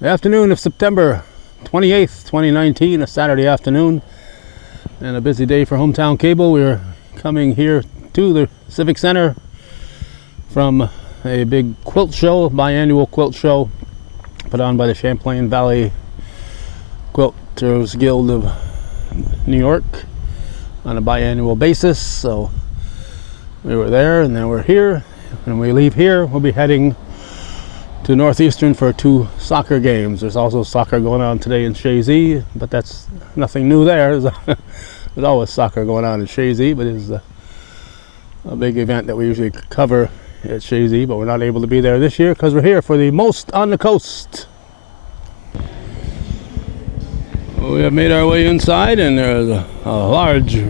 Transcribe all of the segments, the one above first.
The afternoon of September 28th, 2019, a Saturday afternoon, and a busy day for Hometown Cable. We're coming here to the Civic Center from a big quilt show, biannual quilt show, put on by the Champlain Valley Quilters Guild of New York on a biannual basis. So we were there, and then we're here. When we leave here, we'll be heading to Northeastern for 2 soccer games. There's also soccer going on today in Shazy, but that's nothing new there. There's always soccer going on in Shazy, but it's a big event that we usually cover at Shazy, but we're not able to be there this year because we're here for the Most on the Coast. We have made our way inside, and there's a large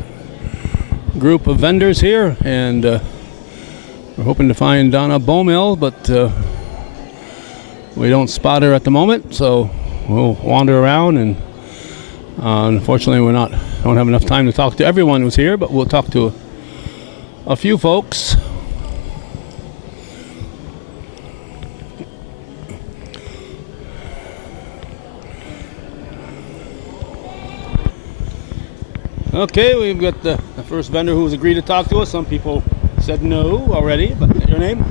group of vendors here, and we're hoping to find Donna Bowmill, but we don't spot her at the moment, so we'll wander around, and unfortunately we don't have enough time to talk to everyone who's here, but we'll talk to a few folks. Okay, we've got the first vendor who's agreed to talk to us. Some people said no already, but your name?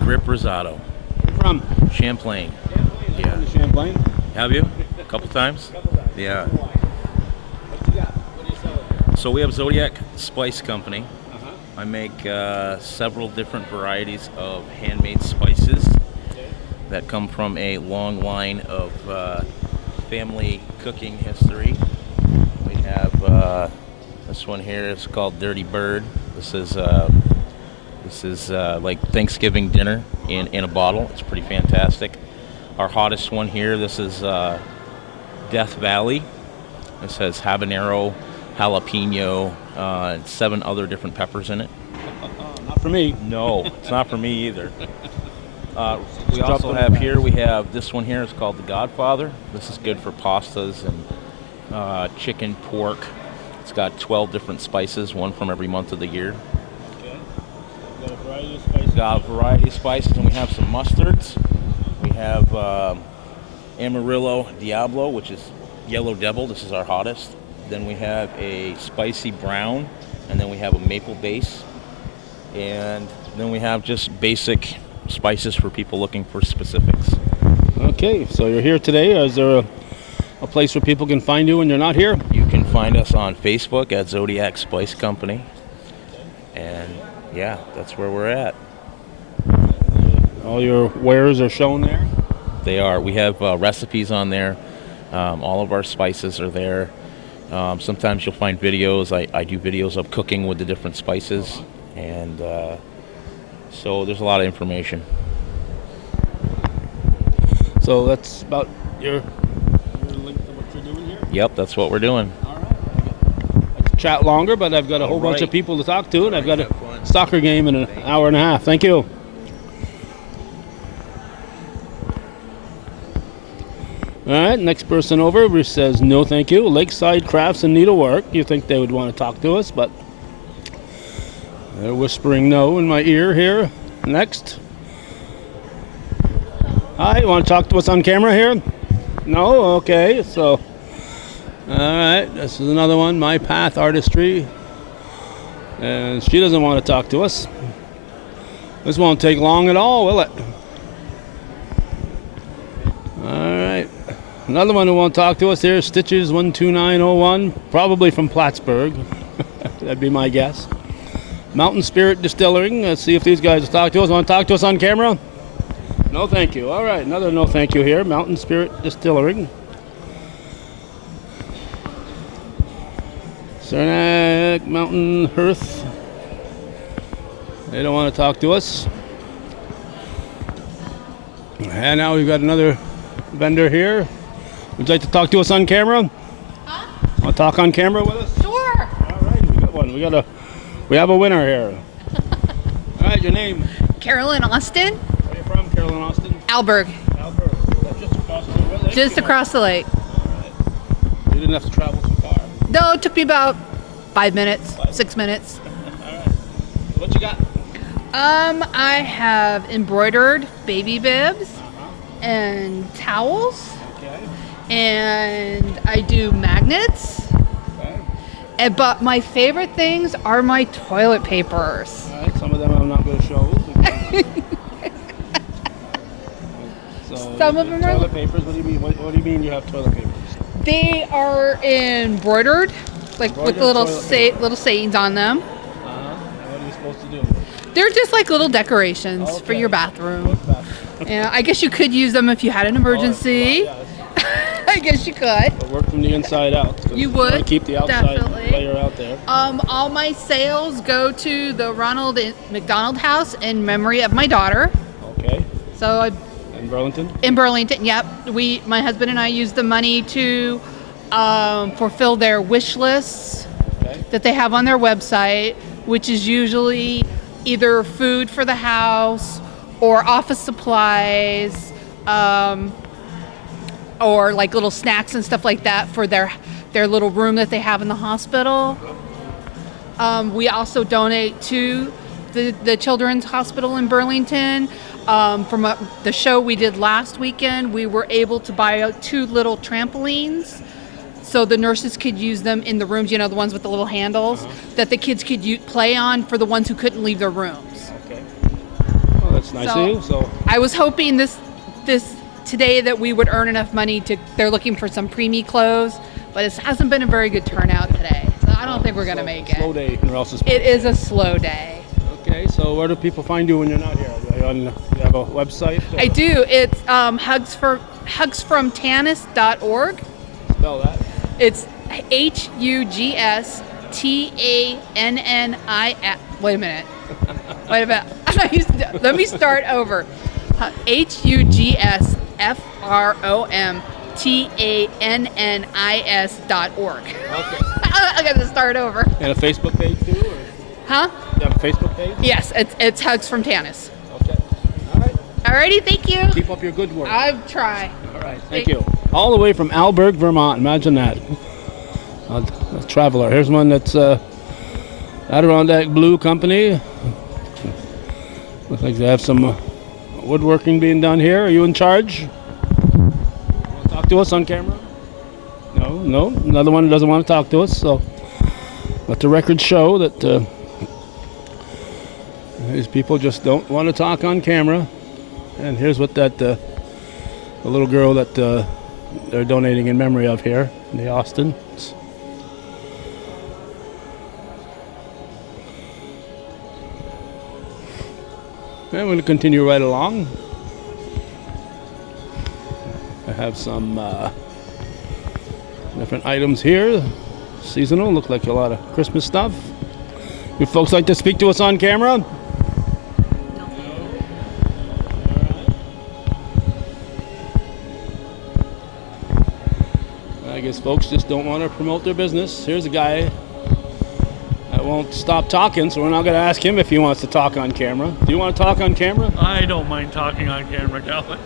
Grip Rosado. From Champlain. Yeah. Champlain. Have you? A couple times? Yeah. What you got? What do you sell? So we have Zodiac Spice Company. Uh-huh. I make several different varieties of handmade spices that come from a long line of family cooking history. We have this one here is called Dirty Bird. This is like Thanksgiving dinner in a bottle. It's pretty fantastic. Our hottest one here, this is Death Valley. This has habanero, jalapeno, and 7 other different peppers in it. Not for me. No, it's not for me either. We also have here, we have this one here. It's called The Godfather. This is good for pastas and chicken, pork. It's got 12 different spices, one from every month of the year. Got a variety of spices, and we have some mustards. We have Amarillo Diablo, which is Yellow Devil. This is our hottest. Then we have a spicy brown, and then we have a maple base. And then we have just basic spices for people looking for specifics. Okay, so you're here today. Is there a place where people can find you when you're not here? You can find us on Facebook at Zodiac Spice Company. And yeah, that's where we're at. All your wares are shown there? They are. We have recipes on there. All of our spices are there. Sometimes you'll find videos. I do videos of cooking with the different spices. And so there's a lot of information. So that's about your link to what you're doing here? Yep, that's what we're doing. All right. I could chat longer, but I've got a whole bunch of people to talk to, and I've got a soccer game in an hour and a half. Thank you. All right, next person over says no thank you. Lakeside Crafts and Needlework. You think they would want to talk to us, but they're whispering no in my ear here. Next. Hi, you want to talk to us on camera here? No? Okay, so. All right, this is another one, My Path Artistry. And she doesn't want to talk to us. This won't take long at all, will it? All right. Another one who won't talk to us here, Stitches 12901, probably from Plattsburgh. That'd be my guess. Mountain Spirit Distilling. Let's see if these guys will talk to us. Want to talk to us on camera? No, thank you. All right, another no thank you here. Mountain Spirit Distilling. Saranac Mountain Hearth. They don't want to talk to us. And now we've got another vendor here. Would you like to talk to us on camera? Huh? Want to talk on camera with us? Sure. All right, we got one. We have a winner here. All right, your name? Carolyn Austin. Where are you from, Carolyn Austin? Alberg. Alberg. That's just across the lake. Just across the lake. All right. You didn't have to travel too far. No, it took me about 5 minutes, 6 minutes. All right. What you got? I have embroidered baby bibs, and towels, Okay. and I do magnets. Okay. But my favorite things are my toilet papers. All right. Some of them I'm not going to show. So Some of them are- toilet papers. What do you mean? What do you mean you have toilet papers? They are embroidered, like with Embroidered little toilet paper. little sayings on them. What are you supposed to do? They're just like little decorations for Okay. your bathroom. Bathroom. Yeah, I guess you could use them if you had an emergency. Oh, I guess you could. but work from the inside out. 'Cause You wanna would, keep the outside definitely. layer out there. All my sales go to the Ronald McDonald House in memory of my daughter. Okay. So In Burlington. in Burlington, yep. My husband and I use the money to fulfill their wish lists Okay. that they have on their website, which is usually either food for the house or office supplies, or like little snacks and stuff like that for their little room that they have in the hospital. We also donate to the Children's Hospital in Burlington. From the show we did last weekend, we were able to buy 2 little trampolines so the nurses could use them in the rooms, the ones with the little handles, that the kids could play on for the ones who couldn't leave their rooms. Okay. Well, that's nice So- of you. So. I was hoping this today that we would earn enough money they're looking for some preemie clothes, but it hasn't been a very good turnout today. So I don't think we're going to make Slow it. day in Rouses. It is a slow day. Okay, so where do people find you when you're not here? You have a website? I do. It's hugsfromtannis.org. Spell that. It's HUGSTANNI. Wait a minute. Let me start over. HUGSFROMTANNIS.org. Okay. I got to start over. And a Facebook page too? Or Huh? you have a Facebook page? Yes, it's Hugs from Tannis. Okay. All right. Alrighty, thank you. Keep up your good work. I'll try. All right. Thank you. All the way from Alberg, Vermont. Imagine that. A traveler. Here's one that's Adirondack Blue Company. Looks like they have some woodworking being done here. Are you in charge? Want to talk to us on camera? No. Another one doesn't want to talk to us. So let the records show that these people just don't want to talk on camera. And here's what that the little girl that they're donating in memory of here in the Austins. And I'm going to continue right along. I have some different items here. Seasonal, look like a lot of Christmas stuff. You folks like to speak to us on camera? I guess folks just don't want to promote their business. Here's a guy that won't stop talking, so we're not going to ask him if he wants to talk on camera. Do you want to talk on camera? I don't mind talking on camera, Calvin.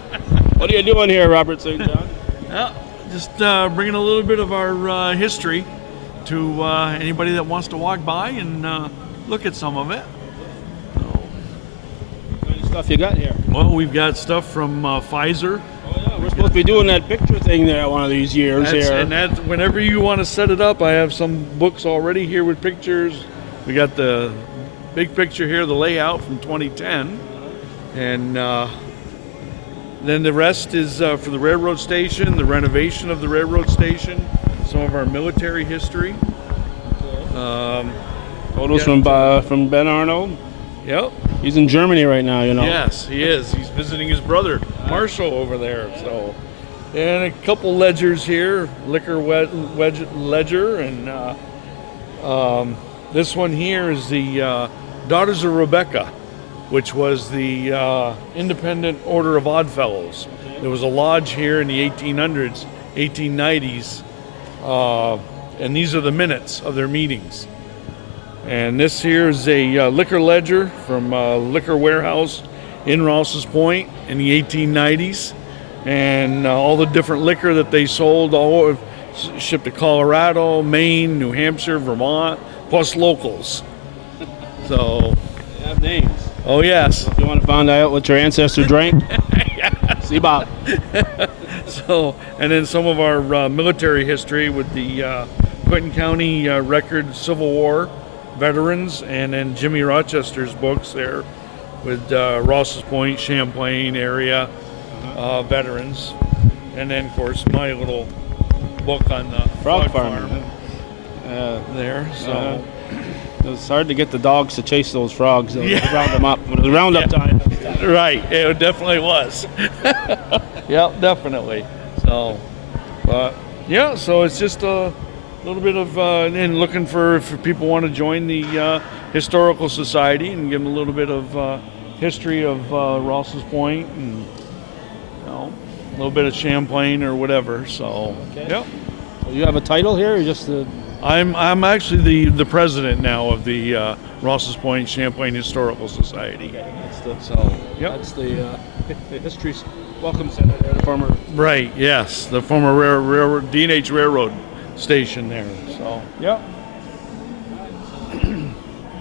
What are you doing here, Robert St. John? Yeah, just bringing a little bit of our history to anybody that wants to walk by and look at some of it. What kind of stuff you got here? Well, we've got stuff from Pfizer. Oh yeah, we're supposed to be doing that picture thing there one of these years here. And that's whenever you want to set it up, I have some books already here with pictures. We got the big picture here, the layout from 2010. And then the rest is for the railroad station, the renovation of the railroad station, some of our military history. Photos from Ben Arnold. Yep. He's in Germany right now, you know. Yes, he is. He's visiting his brother, Marshall, over there. So, and a couple ledgers here, liquor ledger, and this one here is the Daughters of Rebekah, which was the Independent Order of Oddfellows. There was a lodge here in the 1800s, 1890s, and these are the minutes of their meetings. And this here is a liquor ledger from a liquor warehouse in Rouses Point in the 1890s. And all the different liquor that they sold, all shipped to Colorado, Maine, New Hampshire, Vermont, plus locals. So, They have names. oh yes. If you want to find out what your ancestor drank, See Bob. So, and then some of our military history with the Clinton County Record Civil War veterans, and then Jimmy Rochester's books there with Rouses Point, Champlain area veterans. And then, of course, my little book on the Frog farm farming. there. So, It was hard to get the dogs to chase those frogs. So round them up. When it was roundup time. right, it definitely was. Yep, definitely. So, but yeah, so it's just a little bit of and looking for if people want to join the historical society and give them a little bit of history of Rouses Point and a little bit of Champlain or whatever. So, Okay. yep. So you have a title here, or just the? I'm actually the president now of the Rouses Point Champlain Historical Society. That's the. So, yep. That's the History Welcome Center there, the former. Right. Yes, the former railroad D&H Railroad station there. So, yep.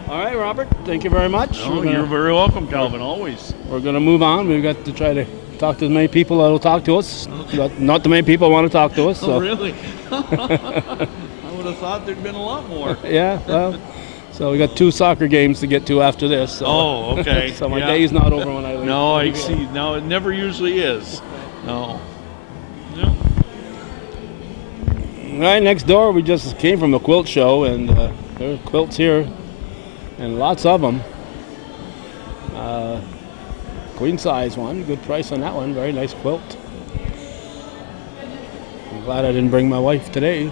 All right, Robert. Thank you very much. Oh, you're very welcome, Calvin. Always. We're going to move on. We've got to try to talk to as many people that will talk to us. Not too many people want to talk to us. So. Oh, really? I would have thought there'd been a lot more. Yeah. Well. So we got 2 soccer games to get to after this. So. Oh, okay. So my Yeah. day's not over when I leave. No, I see. No, it never usually is. No. Yep. Right next door, we just came from a quilt show, and there are quilts here, and lots of them. Queen size one, good price on that one. Very nice quilt. I'm glad I didn't bring my wife today.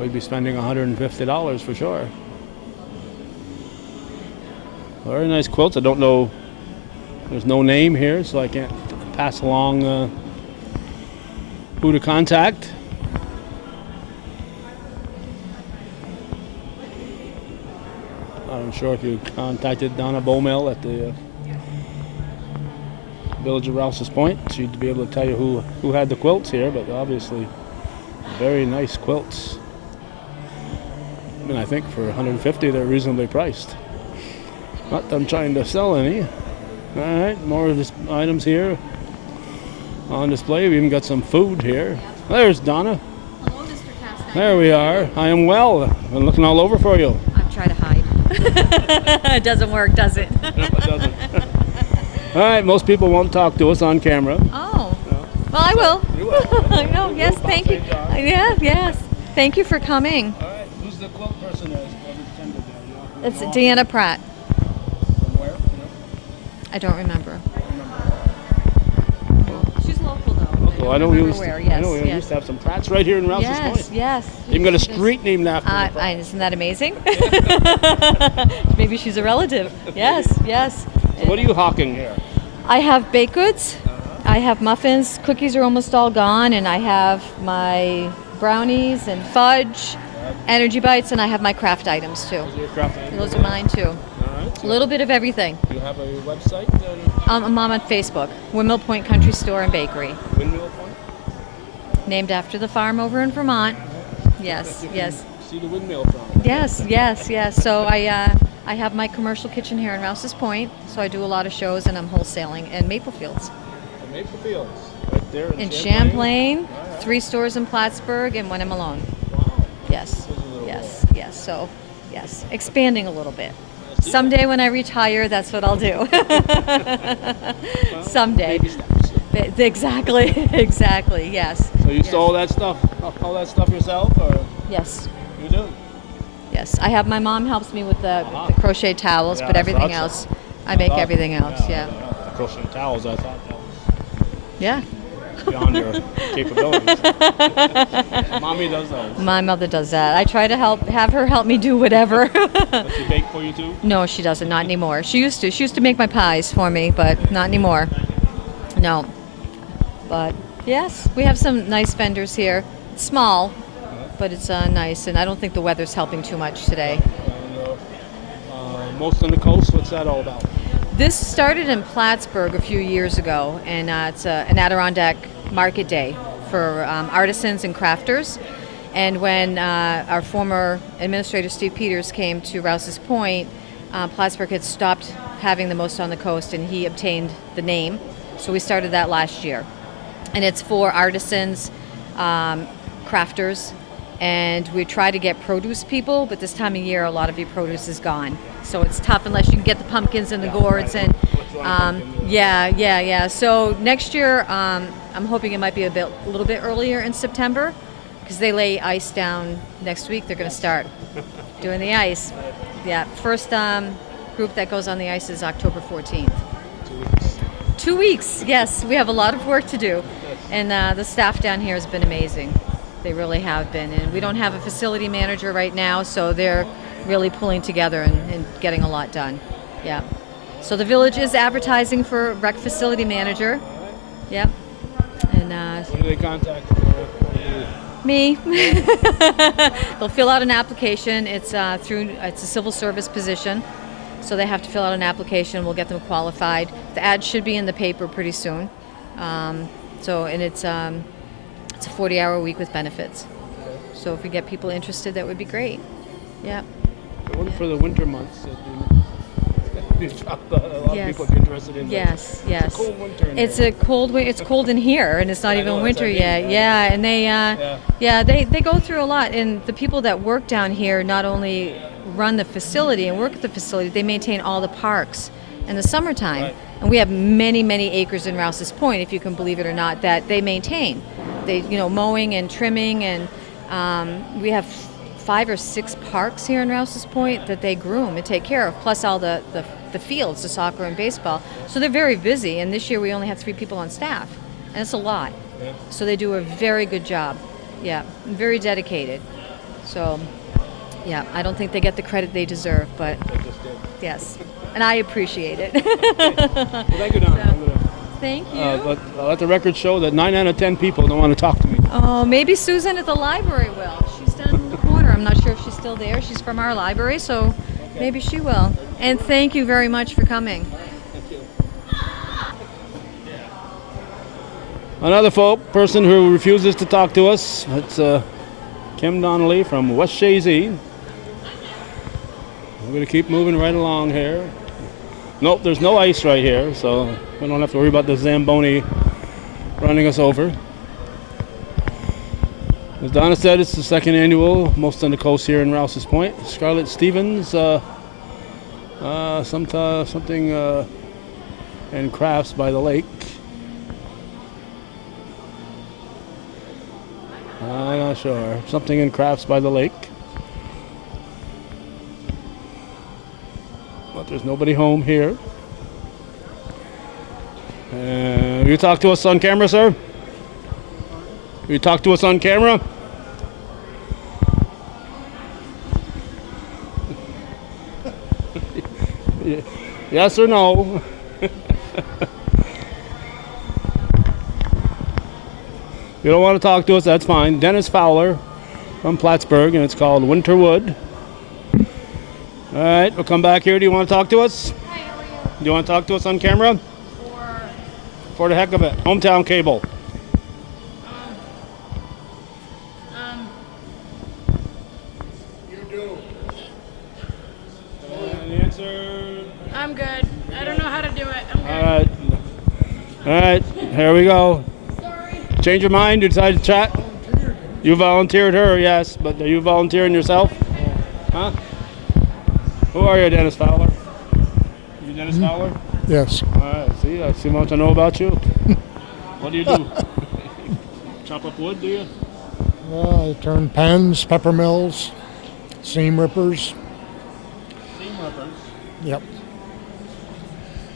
We'd be spending $150 for sure. Very nice quilts. I don't know. There's no name here, so I can't pass along who to contact. I'm sure if you contacted Donna Bowmill at the Village of Rouses Point, she'd be able to tell you who had the quilts here, but obviously very nice quilts. And I think for $150 they're reasonably priced. Not that I'm trying to sell any. Alright, more of this items here on display. We even got some food here. There's Donna. Hello, Mr. Castaigne. There we are. I am well. I've been looking all over for you. I'm trying to hide. It doesn't work, does it? No, it doesn't. All right, most people won't talk to us on camera. Oh. Well, I will. You will. No, yes, thank you. Yeah, yes. Thank you for coming. All right, who's the quilt person that attended there? It's Deanna Pratt. From where? I don't remember. She's local, though. Local. I know we remember used where. to, Yes, I know we yes. used to have some Pratts right here in Rouses Yes, Point. yes. Even got a street named after her. Isn't that amazing? Maybe she's a relative. Yes, yes. So what are you hawking here? I have baked goods. I have muffins. Cookies are almost all gone, and I have my brownies and fudge, energy bites, and I have my craft items too. Those are your craft items? Those are mine too. All right. A little bit of everything. Do you have a website? I'm on Facebook, Windmill Point Country Store and Bakery, Windmill Point? named after the farm over in Vermont. Yes, yes, See the windmill from. yes, yes, yes. So I have my commercial kitchen here in Rouses Point. So I do a lot of shows, and I'm wholesaling in Maple Fields. The Maple Fields, right there In Champlain, 3 stores in Plattsburgh, and 1 in Malone. Yes, yes, yes. So, yes, expanding a little bit. Someday when I retire, that's what I'll do. Someday. Baby steps. Exactly, exactly, yes. So you Yes. sold that stuff, all that stuff yourself, or Yes, you do? yes. I have my mom helps me with the crochet towels, Yeah, but I everything thought else, so. I make thought- everything else, yeah. The crochet towels, I thought that Yeah. was beyond your capabilities. Mommy does those. My mother does that. I try to have her help me do whatever. Does she bake for you too? No, she doesn't. Not anymore. She used to. She used to make my pies for me, but not anymore. No. But yes, we have some nice vendors here. It's small, but it's nice, and I don't think the weather's helping too much today. And, most on the coast, what's that all about? This started in Plattsburgh a few years ago, and it's an Adirondack Market Day for artisans and crafters. And when our former administrator Steve Peters came to Rouses Point, Plattsburgh had stopped having the most on the coast, and he obtained the name. So we started that last year. And it's for artisans, crafters, and we try to get produce people, but this time of year a lot of your produce is gone. So it's tough unless you can get the pumpkins and the gourds and So next year I'm hoping it might be a little bit earlier in September because they lay ice down next week. They're going to start doing the ice. Yeah, first group that goes on the ice is October 14th. 2 weeks, yes. We have a lot of work to do. And the staff down here has been amazing. They really have been. And we don't have a facility manager right now, so they're really pulling together and getting a lot done. Yeah. So the village is advertising for rec facility manager. Yep. And Who do they contact? me. They'll fill out an application. It's a civil service position. So they have to fill out an application. We'll get them qualified. The ad should be in the paper pretty soon. It's a 40-hour week with benefits. So if we get people interested, that would be great. Yeah. The one for the winter months. A lot of people are interested in. Yes. It's a cold winter. It's cold in here, and it's not even winter yet. Yeah, and they go through a lot. And the people that work down here not only run the facility and work at the facility, they maintain all the parks in the summertime. Right. And we have many, many acres in Rouses Point, if you can believe it or not, that they maintain. They, mowing and trimming, and we have 5 or 6 parks here in Rouses Point that they groom and take care of, plus all the fields, the soccer and baseball. So they're very busy, and this year we only had 3 people on staff, and it's a lot. Yeah. So they do a very good job. Yeah, very dedicated. So, yeah, I don't think they get the credit they deserve, but They just did. yes, and I appreciate it. Well, thank you, Don. Thank you. But I'll let the record show that 9 out of 10 people don't want to talk to me. Oh, maybe Susan at the library will. She's down in the corner. I'm not sure if she's still there. She's from our library, so maybe she will. And thank you very much for coming. Thank you. Another person who refuses to talk to us. It's Kim Donnelly from West Shazy. We're going to keep moving right along here. Nope, there's no ice right here, so we don't have to worry about the Zamboni running us over. As Donna said, it's the 2nd annual Most on the Coast here in Rouses Point. Scarlett Stevens, something and crafts by the lake. I'm not sure. Something in crafts by the lake. But there's nobody home here. You talk to us on camera, sir? You talk to us on camera? Yes or no? You don't want to talk to us, that's fine. Dennis Fowler from Plattsburgh, and it's called Winterwood. All right, we'll come back here. Do you want to talk to us? Hi, how are you? Do you want to talk to us on camera? For the heck of it. Hometown cable. You do. And the answer? I'm good. I don't know how to do it. I'm good. All right. All right, here we go. Sorry. Change your mind, you decide to chat? You volunteered her, yes, but are you volunteering yourself? Huh? Who are you, Dennis Fowler? You Dennis Fowler? Yes. All right, see, I see much I know about you. What do you do? Chop up wood, do you? I turn pens, pepper mills, seam rippers. Seam rippers. Yep.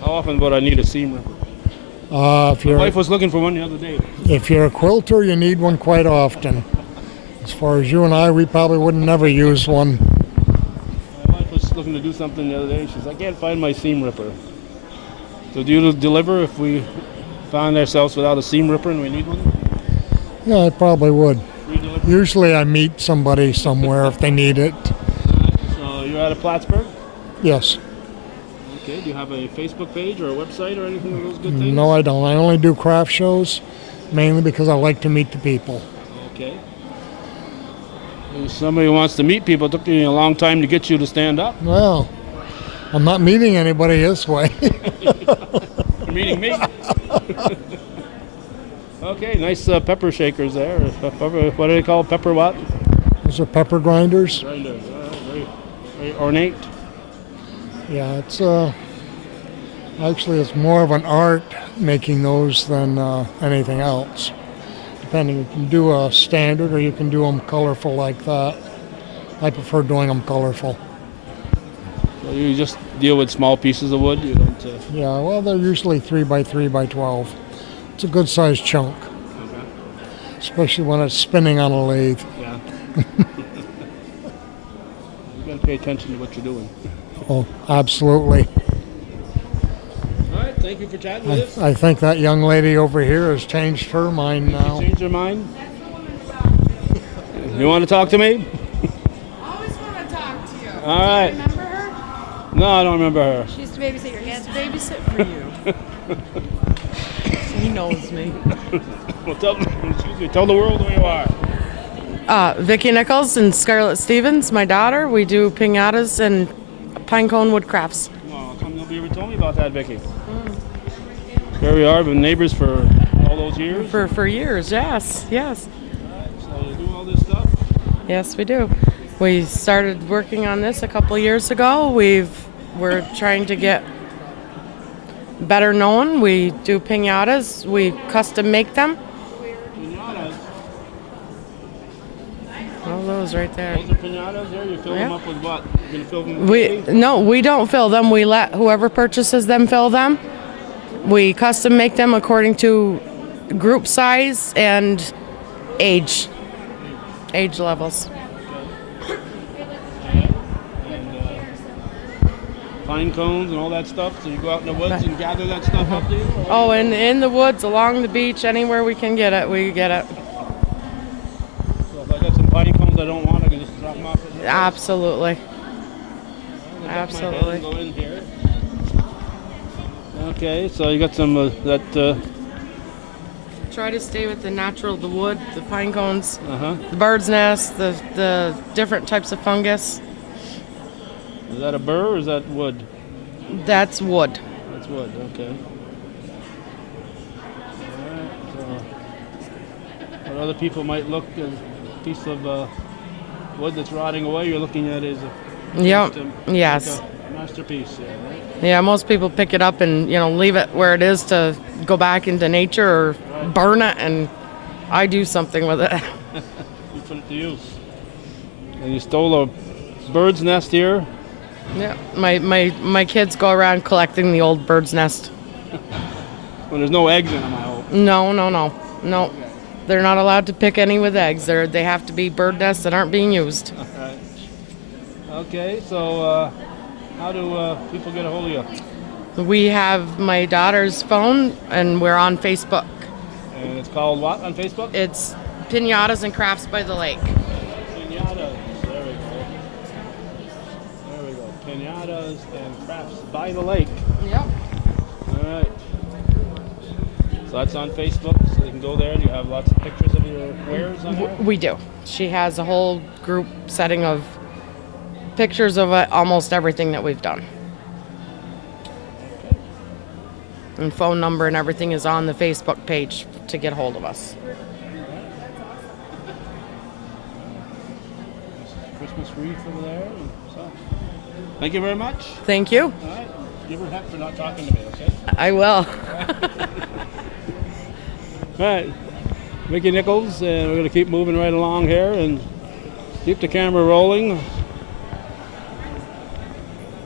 How often would I need a seam ripper? If My you're wife was looking for one the other day. if you're a quilter, you need one quite often. As far as you and I, we probably wouldn't never use one. My wife was looking to do something the other day. She says, I can't find my seam ripper. So do you deliver if we find ourselves without a seam ripper and we need one? Yeah, I probably would. We deliver. Usually I meet somebody somewhere if they need it. So you're out of Plattsburgh? Yes. Okay, do you have a Facebook page or a website or anything of those good things? No, I don't. I only do craft shows, mainly because I like to meet the people. Okay. If somebody wants to meet people, it took me a long time to get you to stand up. Well, I'm not meeting anybody this way. You're meeting me. Okay, nice pepper shakers there. Pepper, what do they call pepper what? Those are pepper grinders. Grinders. Very, very ornate. Yeah, it's actually it's more of an art making those than anything else. Depending, you can do a standard or you can do them colorful like that. I prefer doing them colorful. So you just deal with small pieces of wood. You don't. Yeah, well, they're usually 3 by 3 by 12. It's a good sized chunk, Okay. especially when it's spinning on a lathe. Yeah. You got to pay attention to what you're doing. Oh, absolutely. All right. Thank you for chatting with us. I think that young lady over here has changed her mind You now. changed your mind? You want to talk to me? Always want to talk to you. All right. Remember her? No, I don't remember her. She used to babysit your kids. Babysit for you. He knows me. Well, tell the world who you are. Vicki Nichols and Scarlett Stevens, my daughter. We do piñatas and pine cone wood crafts. Well, how come nobody ever told me about that, Vicki? Here we are, been neighbors for all those years. For years, yes. So you do all this stuff? Yes, we do. We started working on this a couple years ago. We're trying to get better known. We do piñatas. We custom make them. Piñatas. All those right there. Those are piñatas there? You fill them Yeah. up with what? You're going to fill them with No, we don't fill them. We let whoever purchases them fill them. We custom make them according to group size and age levels. pine cones and all that stuff? So you go out in the woods and gather that stuff up there? Oh, and in the woods, along the beach, anywhere we can get it, we get it. So if I got some pine cones I don't want, I can just drop them off at the Absolutely. I'll get my head and Absolutely. go in here. Okay, so you got some that. Try to stay with the natural, the wood, the pine cones, Uh-huh. the bird's nest, the different types of fungus. Is that a burr or is that wood? That's wood. That's wood. Okay. Alright, so what other people might look at a piece of wood that's rotting away, you're looking at it as a Yep. just Yes. like a masterpiece. Yeah, right? Yeah, most people pick it up and, leave it where it is to go back into nature or burn it, and I do something with it. You put it to use. And you stole a bird's nest here. Yeah. My kids go around collecting the old bird's nest. Well, there's no eggs in them, I hope. No. They're not allowed to pick any with eggs. They have to be bird nests that aren't being used. Right. Okay, so how do people get a hold of you? We have my daughter's phone, and we're on Facebook. And it's called what on Facebook? It's Piñatas and Crafts by the Lake. Piñatas. There we go. Piñatas and crafts by the lake. Yep. All right. So that's on Facebook, so they can go there. You have lots of pictures of your wares on there. We do. She has a whole group setting of pictures of almost everything that we've done. And phone number and everything is on the Facebook page to get hold of us. Christmas wreath over there. And so, thank you very much. Thank you. All right. Give her heck for not talking to me, okay? I will. All right. Vicki Nichols, and we're going to keep moving right along here and keep the camera rolling.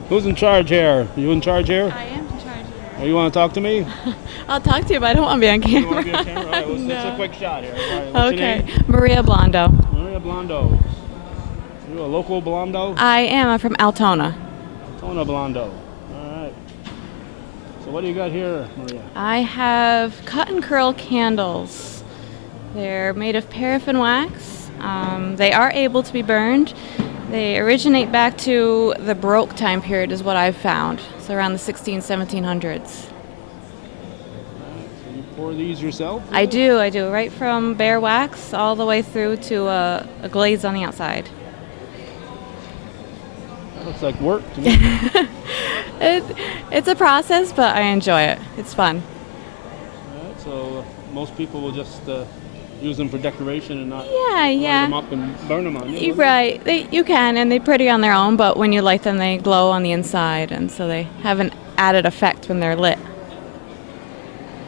Who's in charge here? Are you in charge here? I am in charge here. Or you want to talk to me? I'll talk to you, but I don't want to be on You want camera. to be on camera? All right, well, it's a quick shot here. All right, what's your Okay. name? Maria Blondo. Maria Blondo. You a local Blondo? I am. I'm from Altona. Tona Blondo. All right. So what do you got here, Maria? I have cut and curl candles. They're made of paraffin wax. They are able to be burned. They originate back to the Baroque time period is what I've found. So around the 1700s. So you pour these yourself? I do. Right from bare wax all the way through to a glaze on the outside. That looks like work to me. It's a process, but I enjoy it. It's fun. So most people will just use them for decoration and not Yeah, light yeah. them up and burn them on. You're right. You can, and they're pretty on their own, but when you light them, they glow on the inside, and so they have an added effect when they're lit.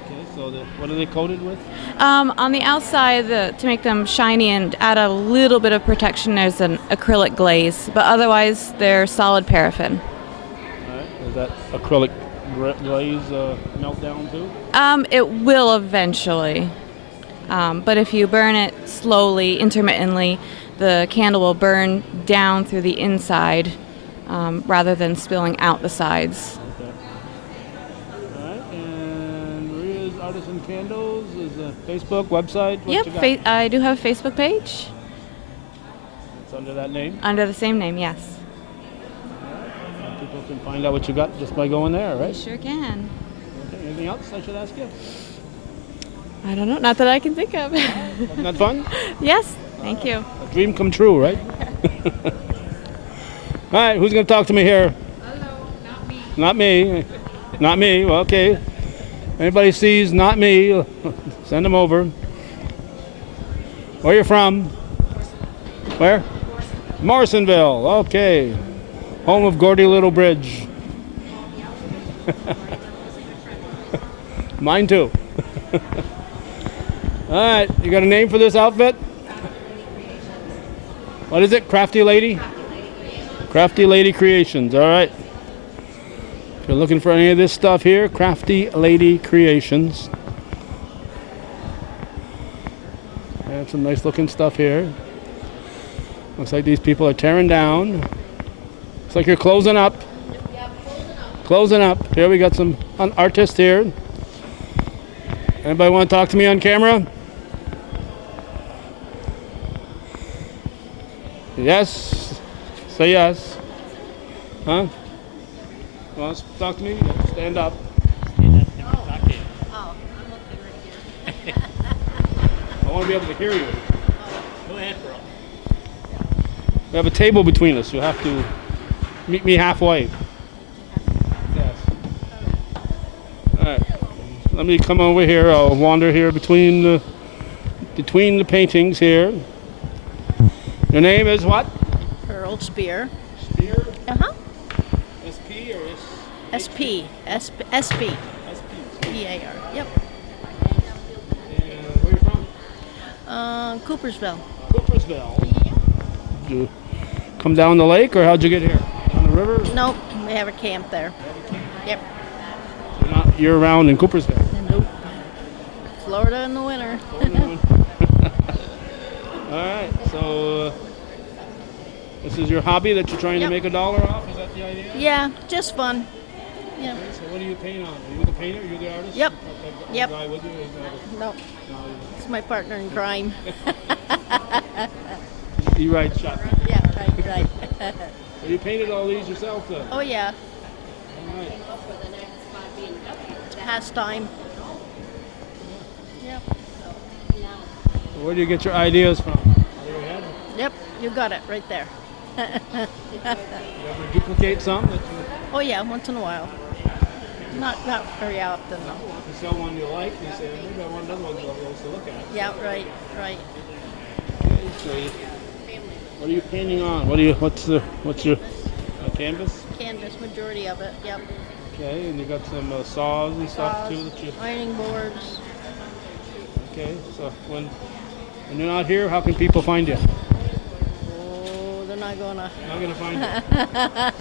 Okay, so what are they coated with? On the outside, to make them shiny and add a little bit of protection, there's an acrylic glaze, but otherwise, they're solid paraffin. All right. Does that acrylic glaze melt down too? It will eventually. But if you burn it slowly, intermittently, the candle will burn down through the inside rather than spilling out the sides. Okay. All right. And Maria's Artisan Candles is a Facebook website. What you got? Yep, I do have a Facebook page It's under that name. under the same name, yes. And people can find out what you got just by going there, right? Sure can. Okay. Anything else I should ask you? I don't know, not that I can think of. Wasn't that fun? Yes, thank you. A dream come true, right? All right, who's going to talk to me here? Hello, not me. Not me. Not me. Well, okay. Anybody sees not me, send them over. Where you from? Where? Morrisonville. Okay. Home of Gordy Little Bridge. Mine too. All right, you got a name for this outfit? What is it? Crafty Lady? Crafty Lady Creations. All right. If you're looking for any of this stuff here, Crafty Lady Creations. And some nice looking stuff here. Looks like these people are tearing down. Looks like you're closing up. Closing up. Here we got some artists here. Anybody want to talk to me on camera? Yes. Say yes. Huh? Want to talk to me? Stand up. I want to be able to hear you. Go ahead, bro. We have a table between us. You'll have to meet me halfway. Yes. All right. Let me come over here. I'll wander here between the paintings here. Your name is what? Pearl Spear. Spear? Uh-huh. SP or SP. SP. SP? P-A-R. Yep. And where are you from? Coopersville. Coopersville. Did you come down the lake or how'd you get here? Down the river? Nope. We have a camp there. Yep. You're not year-round in Coopersville. Nope. Florida in the winter. All right, so this is your hobby that you're trying to make $1 off? Is that the idea? Yeah, just fun. Yeah. Okay, so what do you paint on? Are you the painter? You're the artist? Yep. Okay, Yep. the guy with you is the artist? Nope. No, It's my partner in crime. he writes shot. Yeah, right. So you painted all these yourself then? Oh, yeah. All right. It's pastime. Yep. So where do you get your ideas from? Out of your head? Yep, you got it right there. You ever duplicate some that you Oh, yeah, once in a while. Not very often, though. you sell one you like, and you say, maybe I want another one to look at. Yeah, right. Okay, so what are you painting on? What's your canvas? Canvas, majority of it, yep. Okay, and you got some saws and stuff too that you. Ironing boards. Okay, so when you're not here, how can people find you? Oh, they're not gonna. Not gonna find you.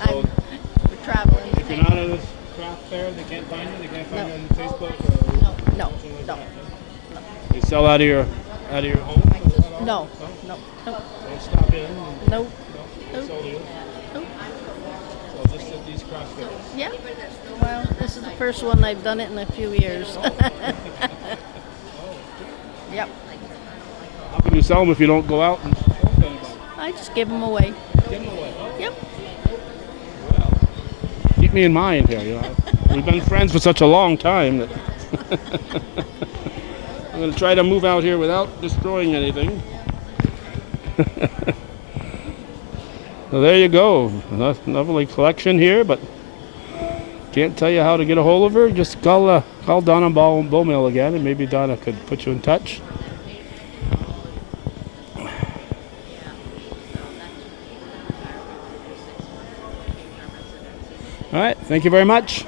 So We're traveling. if you're not at this craft fair, they can't find you. They can't find you on Facebook or No, something like no, that. You sell out of your home. no, no, no, Don't stop in. And, no, no, sell to you. no. So just at these craft fairs. Yeah. Well, this is the first one I've done it in a few years. Yep. How can you sell them if you don't go out and sell to anybody? I just give them away. Give them away. Yep. Well, keep me in mind here. You know, we've been friends for such a long time that I'm going to try to move out here without destroying anything. So there you go. Lovely collection here, but Can't tell you how to get a hold of her. Just call Donna Bowmill again, and maybe Donna could put you in touch. All right, thank you very much.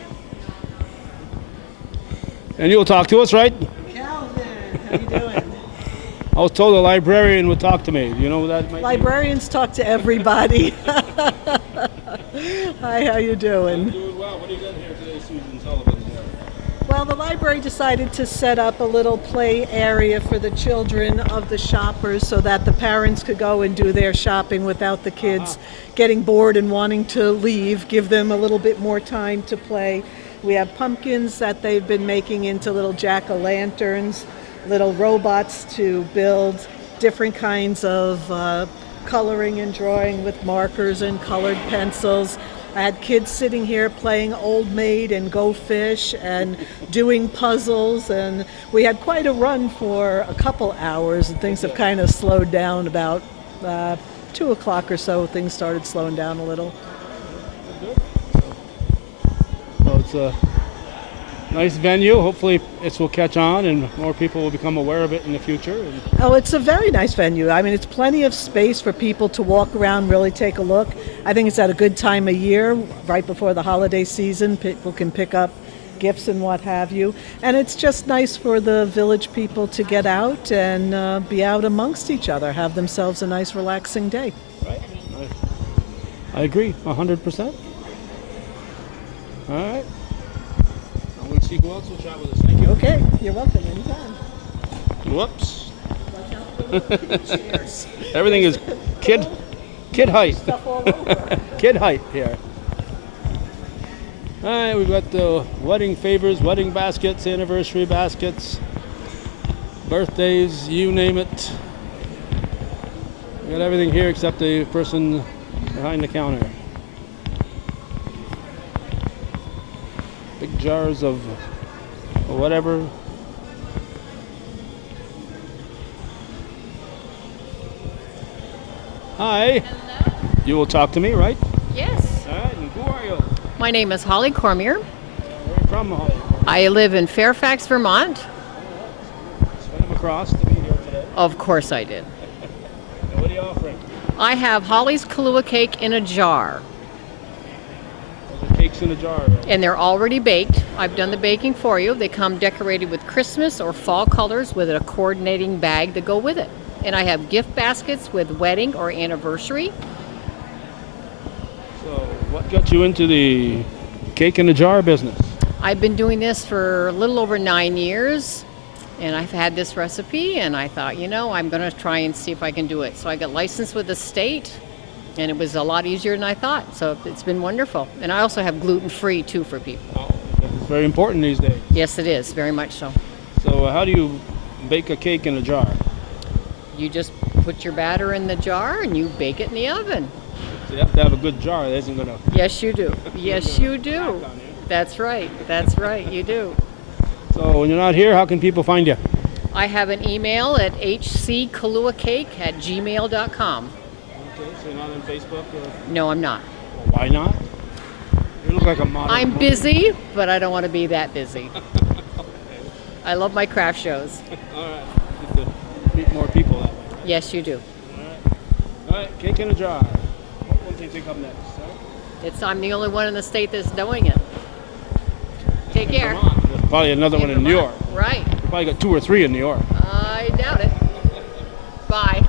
And you'll talk to us, right? Calvin, how you doing? I was told a librarian would talk to me. You know what that might Librarians talk to everybody. Hi, how you doing? Doing well. What do you got here today, Susan Sullivan? Well, the library decided to set up a little play area for the children of the shoppers so that the parents could go and do their shopping without the kids getting bored and wanting to leave, give them a little bit more time to play. We have pumpkins that they've been making into little jack-o'-lanterns, little robots to build different kinds of coloring and drawing with markers and colored pencils. I had kids sitting here playing Old Maid and Go Fish and doing puzzles, and we had quite a run for a couple hours, and things have kind of slowed down. About 2 o'clock or so, things started slowing down a little. Well, it's a nice venue. Hopefully this will catch on and more people will become aware of it in the future. Oh, it's a very nice venue. I mean, it's plenty of space for people to walk around, really take a look. I think it's at a good time of year, right before the holiday season. People can pick up gifts and what have you. And it's just nice for the village people to get out and be out amongst each other, have themselves a nice, relaxing day. Right. I agree, 100%. All right. I'm going to see who else will chat with us. Thank you. Okay, you're welcome anytime. Whoops. Everything is kid height. Stuff all over. Kid height here. All right, we've got the wedding favors, wedding baskets, anniversary baskets, birthdays, you name it. We got everything here except the person behind the counter. Big jars of whatever. Hi. Hello. You will talk to me, right? Yes. All right, and who are you? My name is Holly Cormier. Where are you from, Holly? I live in Fairfax, Vermont. Swim across to be here today. Of course I did. And what are you offering? I have Holly's Kahlua cake in a jar, The cakes in a jar. Right? and they're already baked. I've done the baking for you. They come decorated with Christmas or fall colors with a coordinating bag to go with it. And I have gift baskets with wedding or anniversary. So, what got you into the cake in a jar business? I've been doing this for a little over 9 years, and I've had this recipe, and I thought, I'm going to try and see if I can do it. So I got licensed with the state, and it was a lot easier than I thought. So it's been wonderful. And I also have gluten-free, too, for people. Oh, it's very important these days. Yes, it is, very much so. So, how do you bake a cake in a jar? You just put your batter in the jar, and you bake it in the oven. So you have to have a good jar. That isn't going to... Yes, you do. Yes, you do. That's right. That's right. You do. So, when you're not here, how can people find you? I have an email at hckaluacake@gmail.com. Okay, so you're not on Facebook? Or... No, I'm not. Well, why not? You look like a model. I'm busy, but I don't want to be that busy. I love my craft shows. All right. Get to meet more people that way. Yes, you do. All right, cake in a jar. What one do you think up next? Huh? I'm the only one in the state that's doing it. Take care. Vermont. There's probably another one in New York. Right. You probably got 2 or 3 in New York. I doubt it. Bye.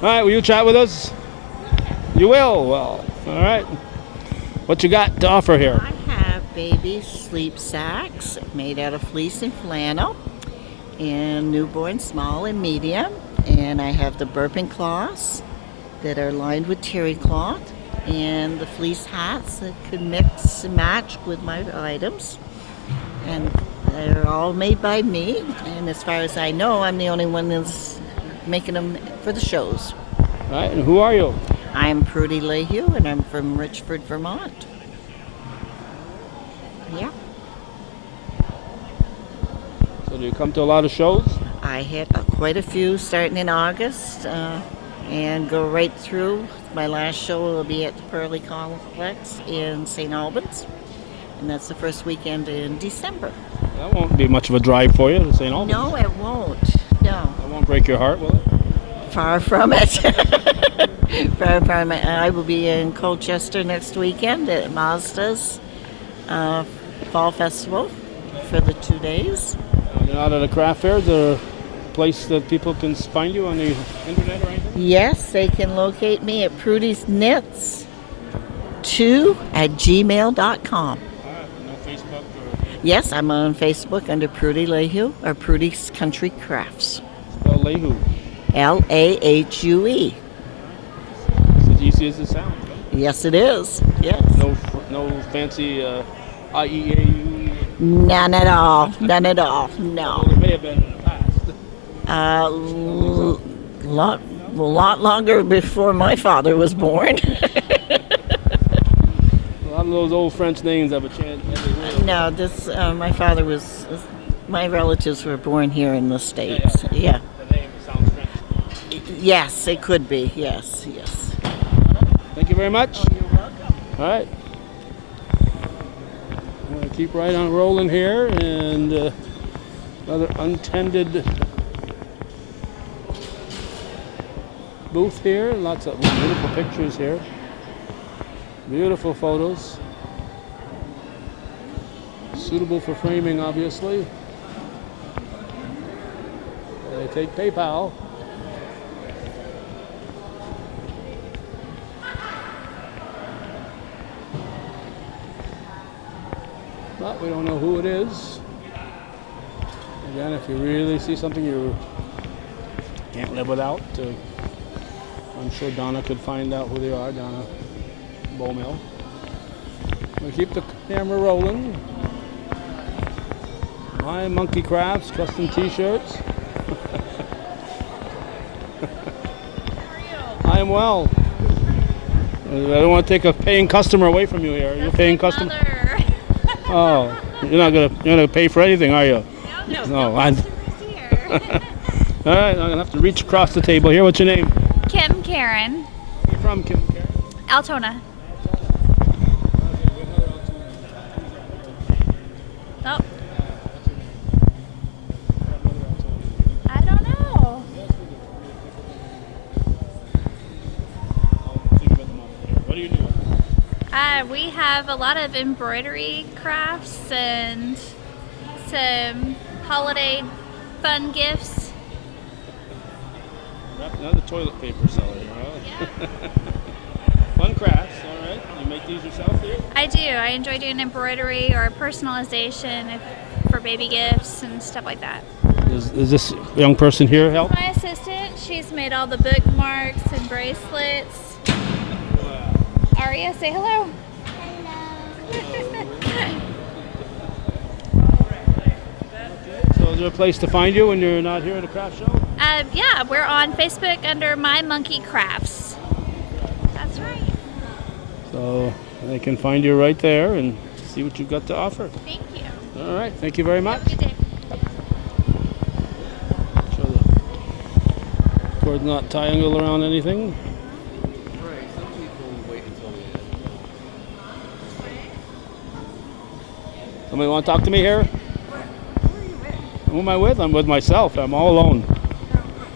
All right, will you chat with us? You will. Well, all right. What you got to offer here? I have baby sleep sacks made out of fleece and flannel, and newborn small and medium. And I have the burping cloths that are lined with terry cloth, and the fleece hats that can mix and match with my items. And they're all made by me, and as far as I know, I'm the only one that's making them for the shows. All right, and who are you? I'm Prudy Lehue, and I'm from Richford, Vermont. Yeah. So do you come to a lot of shows? I hit quite a few starting in August and go right through. My last show will be at the Pearly Complex in St. Albans. and that's the first weekend in December. That won't be much of a drive for you to St. Albans. No, it won't. No, That won't break your heart, will it? far from it. Far from it. I will be in Colchester next weekend at Mazda's Fall Festival for the 2 days. You're out at a craft fair. Is there a place that people can find you on the internet or anything? Yes, they can locate me at prudie'sknits2@gmail.com. No Facebook or Yes, I'm on Facebook under Prudy Lehue or Prudy's Country Crafts. spell Lehu. Lahue. It's as easy as it sounds, right? Yes, it is. Yes. No fancy IEAU. None at all. None at all. No. Well, there may have been in the past. Lot longer before my father was born. A lot of those old French names have a chance. No, my father was. My relatives were born here in the States. Yeah. The name sounds French. Yes, it could be. Yes, yes. Thank you very much. Oh, you're welcome. All right. I'm going to keep right on rolling here, and another untended booth here. Lots of beautiful pictures here. Beautiful photos. Suitable for framing, obviously. They take PayPal. But we don't know who it is. Again, if you really see something you can't live without, I'm sure Donna could find out who they are, Donna Bowmill. We keep the camera rolling. My Monkey Crafts, custom t-shirts. I am well. I don't want to take a paying customer away from you here. You're paying customer. Oh, you're not gonna pay for anything, are you? No. All right, I'm gonna have to reach across the table here. What's your name? Kim Karen. Where are you from, Kim Karen? Altona. Oh. I don't know. What do you do? We have a lot of embroidery crafts and some holiday fun gifts. Another toilet paper seller, huh? Fun crafts, all right. You make these yourself here? I do. I enjoy doing embroidery or personalization for baby gifts and stuff like that. Is this young person here help? My assistant, she's made all the bookmarks and bracelets. Aria, say hello. So is there a place to find you when you're not here at a craft show? Yeah, we're on Facebook under My Monkey Crafts. That's right. So they can find you right there and see what you've got to offer. Thank you. All right, thank you very much. Have a good day. Sure the cord's not triangle around anything. Somebody want to talk to me here? Who am I with? I'm with myself. I'm all alone.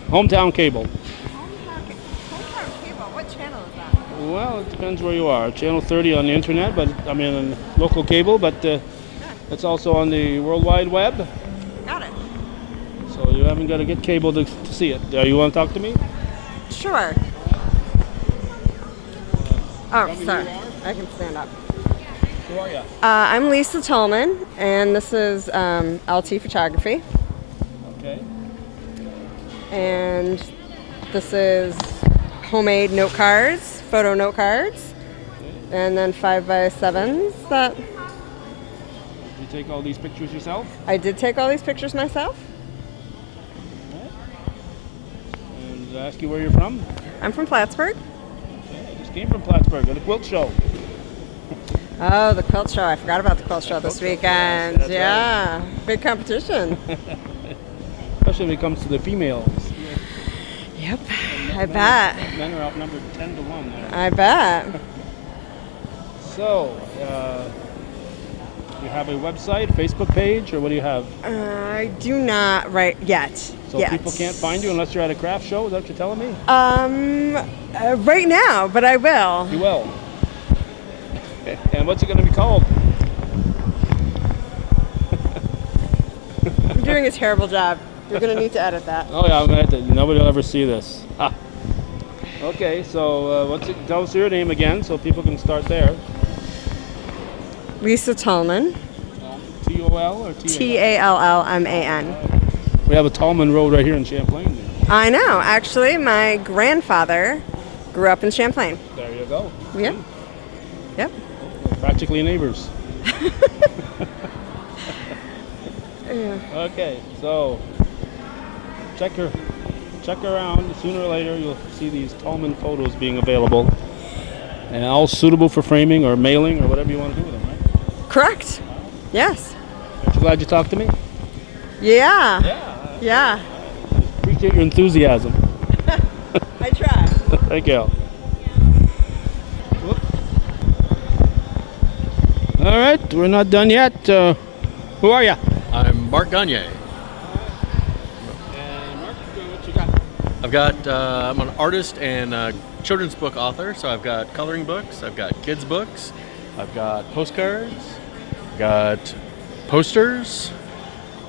Hometown Cable. Hometown Cable? What channel is that? Well, it depends where you are. Channel 30 on the internet, but I mean on local cable, but it's also on the World Wide Web. Got it. So you haven't got to get cable to see it. You want to talk to me? Sure. Oh, sorry. I can stand up. Who are you? I'm Lisa Tolman, and this is LT Photography. Okay. And this is homemade note cards, photo note cards, and then 5x7s that Did you take all these pictures yourself? I did take all these pictures myself. And did I ask you where you're from? I'm from Plattsburgh. Okay, I just came from Plattsburgh at a quilt show. Oh, the quilt show. I forgot about the quilt show this weekend. That's Yeah, big competition. Especially when it comes to the females. Yep, I bet. Men are outnumbered 10 to 1 there. I bet. So, You have a website, a Facebook page, or what do you have? I do not right yet. So yet. people can't find you unless you're at a craft show? Is that what you're telling me? Right now, but I will. You will. Okay. And what's it going to be called? I'm doing a terrible job. You're going to need to edit that. Oh yeah, I'm gonna have to, nobody will ever see this. Ah. Okay, so tell us your name again so people can start there. Lisa Tallman. T-O-L or T-A-L? Tallman. We have a Tallman Road right here in Champlain. I know. Actually, my grandfather grew up in Champlain. There you go. Yep. Yep. Practically neighbors. Yeah. Okay, so check around. Sooner or later, you'll see these Tallman photos being available, and all suitable for framing or mailing or whatever you want to do with them, right? Correct. Yes. Aren't you glad you talked to me? Yeah. Yeah. Appreciate your enthusiasm. I try. Thank you. All right, we're not done yet. Who are you? I'm Mark Gagne. And Mark, what you got? I've got, I'm an artist and children's book author, so I've got coloring books, I've got kids books, I've got postcards, I've got posters,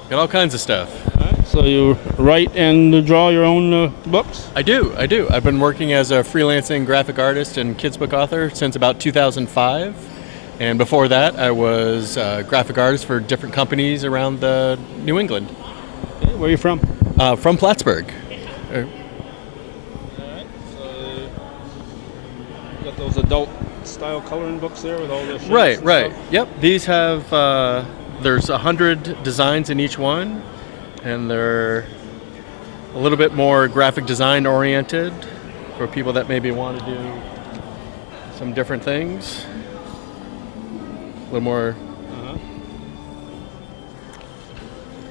got all kinds of stuff. All right, so you write and draw your own books? I do. I've been working as a freelancing graphic artist and kids book author since about 2005. And before that, I was a graphic artist for different companies around New England. Okay, where are you from? From Plattsburgh. Alright, so you got those adult style coloring books there with all the shapes Right. and stuff? Yep, these have, there's 100 designs in each one, and they're a little bit more graphic design oriented for people that maybe want to do some different things. A little more,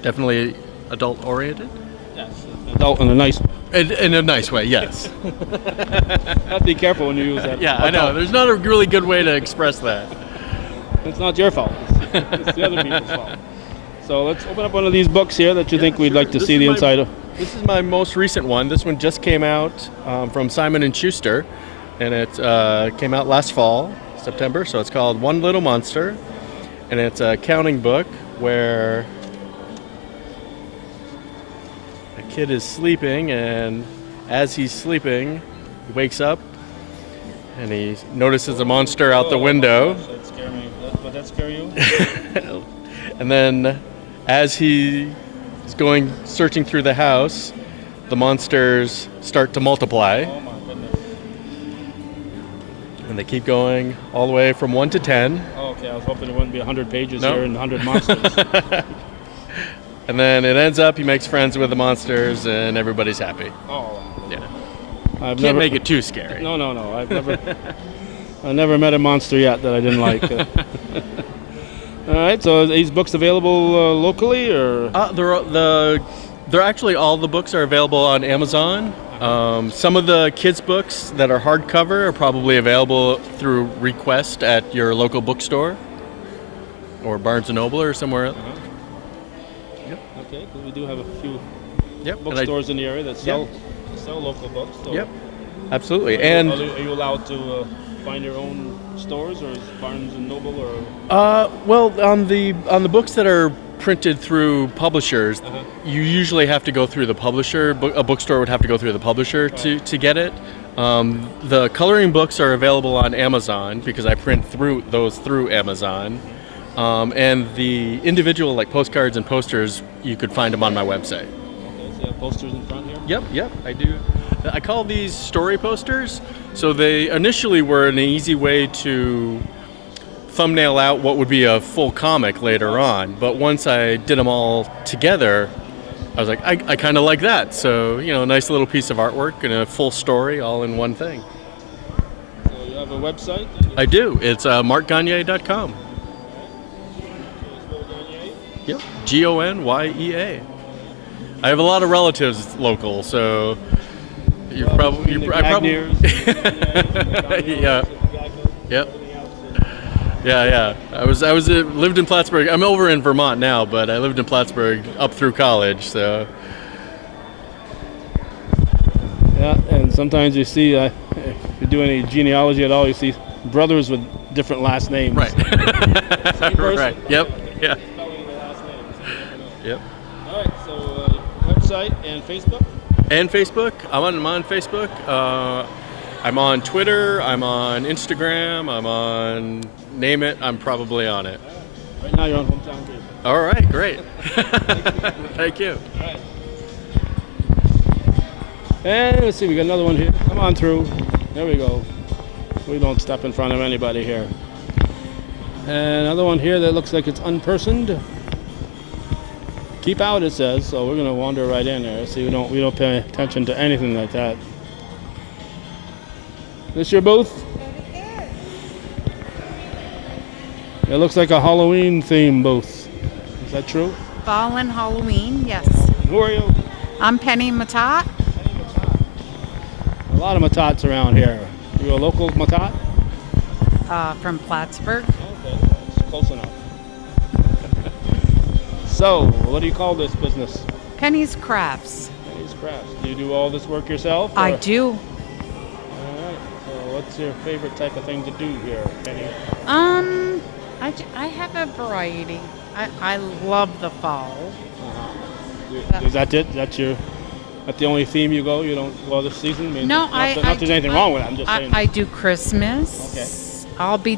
definitely adult oriented. Yes, adult in a nice In a nice way, yes. Have to be careful when you use that. Yeah, I know. There's not a really good way to express that. It's not your fault. It's the other people's fault. So let's open up one of these books here that you think we'd like to see the inside of. This is my most recent one. This one just came out from Simon & Schuster, and it came out last fall, September, so it's called One Little Monster, and it's a counting book where a kid is sleeping, and as he's sleeping, he wakes up and he notices a monster out the window. That scare me. Would that scare you? And then as he is going searching through the house, the monsters start to multiply. Oh my goodness. And they keep going all the way from 1 to 10. Oh, okay, I was hoping there wouldn't be 100 pages No. here and 100 monsters. And then it ends up he makes friends with the monsters and everybody's happy. Oh, Yeah. I've Can't make it too scary. No. I never met a monster yet that I didn't like. All right, so are these books available locally, or? They're actually, all the books are available on Amazon. Some of the kids' books that are hardcover are probably available through request at your local bookstore or Barnes & Noble or somewhere else. Yep. Okay, 'cause we do have a few Yep. bookstores in the area that sell local books. So Yep. Absolutely. Are And you allowed to find your own stores, or is Barnes & Noble, or? well, on the books that are printed through publishers, you usually have to go through the publisher. A bookstore would have to go through the publisher to get it. The coloring books are available on Amazon because I print through Amazon. And the individual, like postcards and posters, you could find them on my website. Okay, so you have posters in front here? Yep, I do. I call these story posters. So they initially were an easy way to thumbnail out what would be a full comic later on. But once I did them all together, I was like, I kind of like that. So, a nice little piece of artwork and a full story all in one thing. So you have a website? I do. It's markgagne.com. Yep, Gonyea. I have a lot of relatives local, so I probably yeah. Yep. Yeah. I lived in Plattsburgh. I'm over in Vermont now, but I lived in Plattsburgh up through college. So. Yeah, and sometimes you see, if you do any genealogy at all, you see brothers with different last names. Right. Same person. Right. Yep. Yeah. Yep. All right. So website and Facebook. And Facebook. I'm on Facebook. I'm on Twitter. I'm on Instagram. I'm on name it. I'm probably on it. Right now you're on Hometown Cable. All right. Great. Thank you. All right. And let's see, we got another one here. Come on through. There we go. We don't step in front of anybody here. And another one here that looks like it's unpersoned. Keep out, it says. So we're gonna wander right in there. See, we don't pay attention to anything like that. This your booth? It looks like a Halloween theme booth. Is that true? Fall and Halloween, yes. Who are you? I'm Penny Matat. A lot of Matats around here. You a local Matat? From Plattsburgh. Okay, that's close enough. So, what do you call this business? Penny's Crafts. Penny's Crafts. Do you do all this work yourself? I or? do. All right. So, what's your favorite type of thing to do here, Penny? I have a variety. I love the fall. Is that it? That's the only theme you go? You don't go this season? I mean, No, not that there's anything wrong with it. I'm just saying. I do Christmas. Okay. I'll be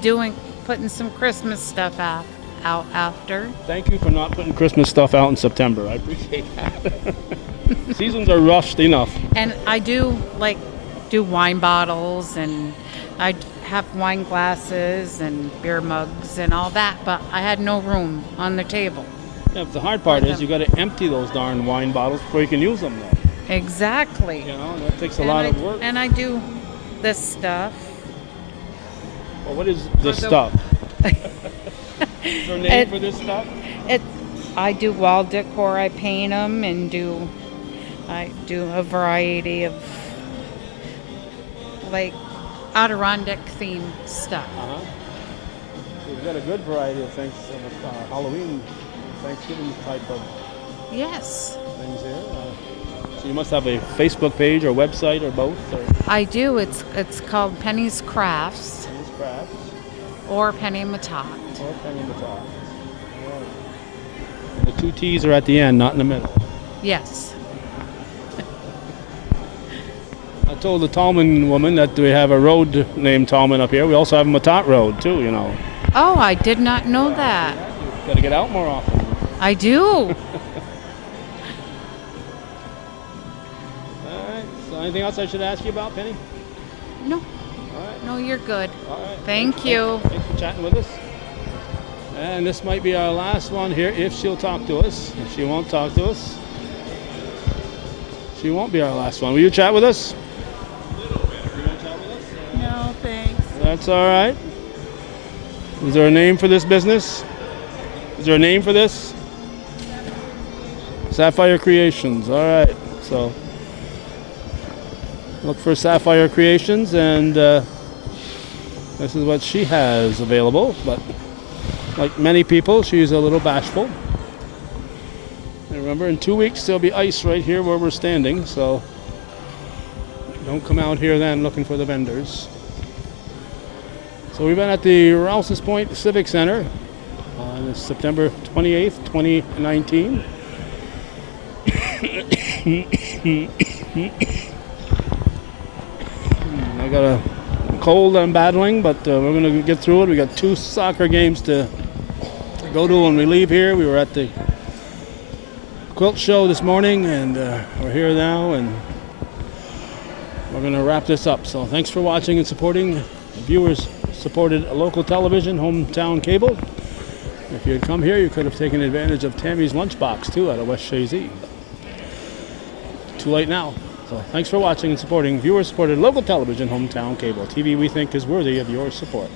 putting some Christmas stuff out after. Thank you for not putting Christmas stuff out in September. I appreciate that. Seasons are rushed enough. And I do wine bottles, and I have wine glasses and beer mugs and all that, but I had no room on the table. Yeah, but the hard part is you got to empty those darn wine bottles before you can use them. Though. Exactly. You know, that takes a lot of work. And I do this stuff. Well, what is this stuff? Is there a name for this stuff? I do wall decor. I paint them and I do a variety of Adirondack themed stuff. We've got a good variety of things, Halloween, Thanksgiving type of yes things here. So you must have a Facebook page or website or both. Or? I do. It's called Penny's Crafts. Penny's Crafts. Or Penny Matat. Or Penny Matat. Right. And the two T's are at the end, not in the middle. Yes. I told the Tallman woman that we have a road named Tallman up here. We also have a Matat Road too, you know. Oh, I did not know that. Got to get out more often. I do. All right. So anything else I should ask you about, Penny? No. All right. No, you're good. All right. Thank you. Thanks for chatting with us. And this might be our last one here if she'll talk to us. If she won't talk to us, she won't be our last one. Will you chat with us? No, thanks. That's all right. Is there a name for this business? Is there a name for this? Sapphire Creations. All right. So look for Sapphire Creations, and this is what she has available. But like many people, she's a little bashful. And remember, in 2 weeks there'll be ice right here where we're standing. So don't come out here then looking for the vendors. So we've been at the Rouses Point Civic Center on September 28th, 2019. I got a cold I'm battling, but we're going to get through it. We got 2 soccer games to go to when we leave here. We were at the quilt show this morning, and we're here now, and we're going to wrap this up. So thanks for watching and supporting. Viewers supported local television, Hometown Cable. If you had come here, you could have taken advantage of Tammy's lunchbox too out of West Shazy. Too late now. So thanks for watching and supporting. Viewers supported local television, Hometown Cable. TV we think is worthy of your support.